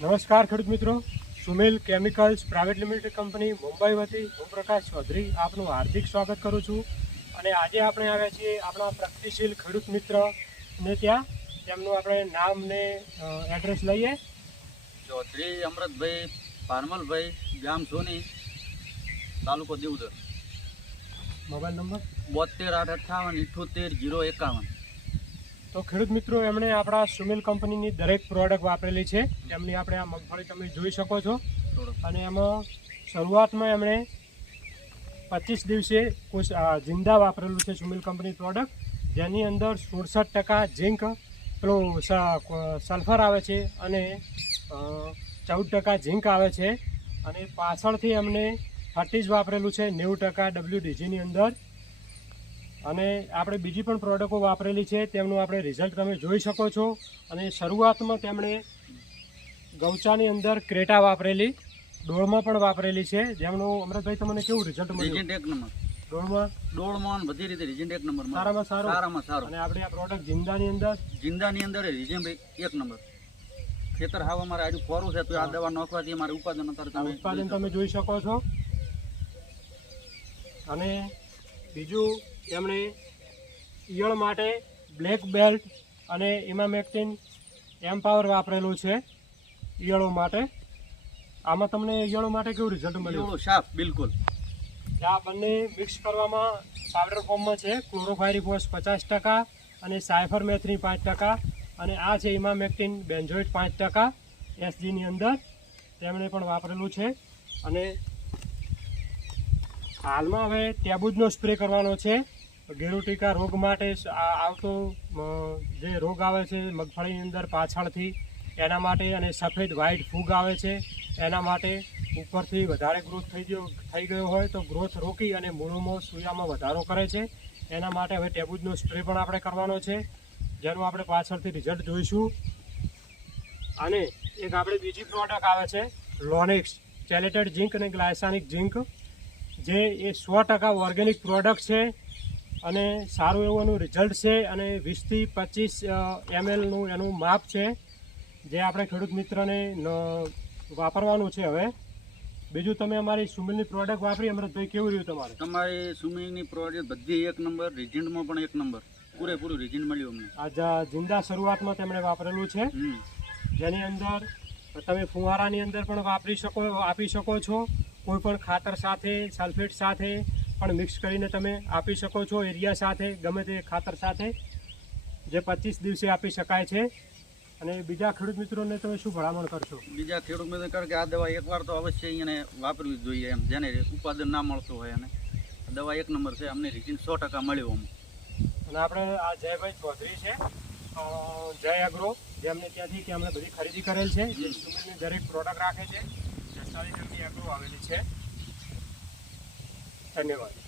નમસ્કાર ખેડૂત મિત્રો. Sumil chemicals private limited company Mumbai વતી હું પ્રકાશ ચૌધરી આપનું હાર્દિક સ્વાગત કરું છું. અને આજે આપણે આવ્યા છીએ આપણા પ્રગતિશીલ ખેડૂત મિત્ર ને ત્યાં. તેમનું આપણે નામ ને એડ્રેસ લઈએ. ચૌધરી અમૃતભાઈ પારમલભાઈ ગામ સોની તાલુકો દેવદર. Mobile number? બોતેર આઠ અઠ્ઠાવન ઇઠ્ઠોતેર જીરો એકાવન. તો ખેડૂત મિત્રો, એમણે આપણા સુમિલ કંપનીની દરેક પ્રોડક્ટ વાપરેલી છે. એમની આપણે આ મગફળી તમે જોઈ શકો છો. અને એમાં શરૂઆતમાં એમણે પચીસ દિવસે આ જિંદા વાપરેલું છે સુમિલ કંપની પ્રોડક્ટ જેની અંદર સુડસઠ ટકા ઝીંક, પેલું સલ્ફર આવે છે અને ચૌદ ટકા ઝીંક આવે છે. અને પાછળથી એમને ફર્ટીજ વાપરેલું છે નેવું ટકા ડબલ્યુડીજીની અંદર. અને આપણે બીજી પણ પ્રોડક્ટો વાપરેલી છે તેમનું આપણે રિઝલ્ટ તમે જોઈ શકો છો. અને શરૂઆતમાં તેમણે ગૌચાની અંદર ક્રેટા વાપરેલી ડોળમાં પણ વાપરેલી છે. જેમનું અમૃતભાઈ તમને કેવું રિઝલ્ટ મળ્યું? એક નંબર. ડોળમાં ડોળમાં બધી રીતે રિજન્ટ એક નંબર. સારામાં સારું? સારામાં સારો. અને આપણે આ પ્રોડક્ટ જિંદાની અંદર? જિંદાની અંદર રિઝન્ટ એક નંબર. ખેતર હાવ અમારે આજુ ખોરું છે તો આ દવા નાખવાથી અમારે ઉત્પાદન અત્યારે તમે ઉત્પાદન તમે જોઈ શકો છો. અને બીજું એમણે ઈયળ માટે બ્લેક બેલ્ટ અને ઇમામેક્ટિન એમ્પાવર વાપરેલું છે ઈયળો માટે. આમાં તમને ઈયળો માટે કેવું રિઝલ્ટ મળ્યું? સાફ બિલકુલ. આ બંને મિક્સ કરવામાં પાવડર ફોર્મમાં છે ક્લોરોફાયરિફોસ પચાસ ટકા અને સાયફર મેથ્રી પાંચ ટકા અને આ છે ઇમામેક્ટિન બેન્ઝોઇટ પાંચ ટકા એસજીની અંદર. તેમણે પણ વાપરેલું છે અને હાલમાં હવે ટેબુજનો સ્પ્રે કરવાનો છે. ગેરુટીકા રોગ માટે આવતો જે રોગ આવે છે મગફળીની અંદર પાછળથી, એના માટે અને સફેદ વ્હાઇટ ફૂગ આવે છે, એના માટે ઉપરથી વધારે ગ્રોથ થઈ ગયો થઈ ગયો હોય તો ગ્રોથ રોકી અને મૂળોમાં સૂયામાં વધારો કરે છે. એના માટે હવે ટેબુજનો સ્પ્રે પણ આપણે કરવાનો છે. જેનું આપણે પાછળથી રિઝલ્ટ જોઈશું. અને એક આપણે બીજી પ્રોડક્ટ આવે છે લોનેક્સ ચેલેટેડ ઝીંક અને ગ્લાયસાનિક ઝીંક જે એ સો ટકા ઓર્ગેનિક પ્રોડક્ટ છે અને સારું એવું એનું રિઝલ્ટ છે અને વીસથી પચીસ એમએલનું એનું માપ છે જે આપણે ખેડૂત મિત્રને વાપરવાનું છે હવે. બીજું તમે અમારી સુમિલની પ્રોડક્ટ વાપરી અમૃતભાઈ કેવું રહ્યું તમારે? તમારી સ્વિમિંગની પ્રોડક્ટ બધી એક નંબર રિજન્ટમાં પણ એક નંબર પૂરેપૂરું રિજન્ટ મળ્યું અમને. આ જિંદા શરૂઆતમાં તેમણે વાપરેલું છે. જેની અંદર તમે ફુવારાની અંદર પણ વાપરી શકો આપી શકો છો. કોઈ પણ ખાતર સાથે સલ્ફેટ સાથે પણ મિક્સ કરીને તમે આપી શકો છો એરિયા સાથે ગમે તે ખાતર સાથે જે પચીસ દિવસે આપી શકાય છે. અને બીજા ખેડૂત મિત્રોને તમે શું ભલામણ કરશો? બીજા ખેડૂત મિત્રો કારણ કે આ દવા એકવાર તો અવશ્ય એને વાપરવી જ જોઈએ એમ જેને ઉત્પાદન ના મળતું હોય અને દવા એક નંબર છે અમને રિઝલ્ટ સો ટકા મળ્યું અમને અને આપણે આ જયભાઈ ચૌધરી છે જય એગ્રો જેમને ત્યાંથી કે અમે બધી ખરીદી કરેલ છે જે દરેક પ્રોડક્ટ રાખે છે. જસારી એમની એગ્રો આવેલી છે. ધન્યવાદ.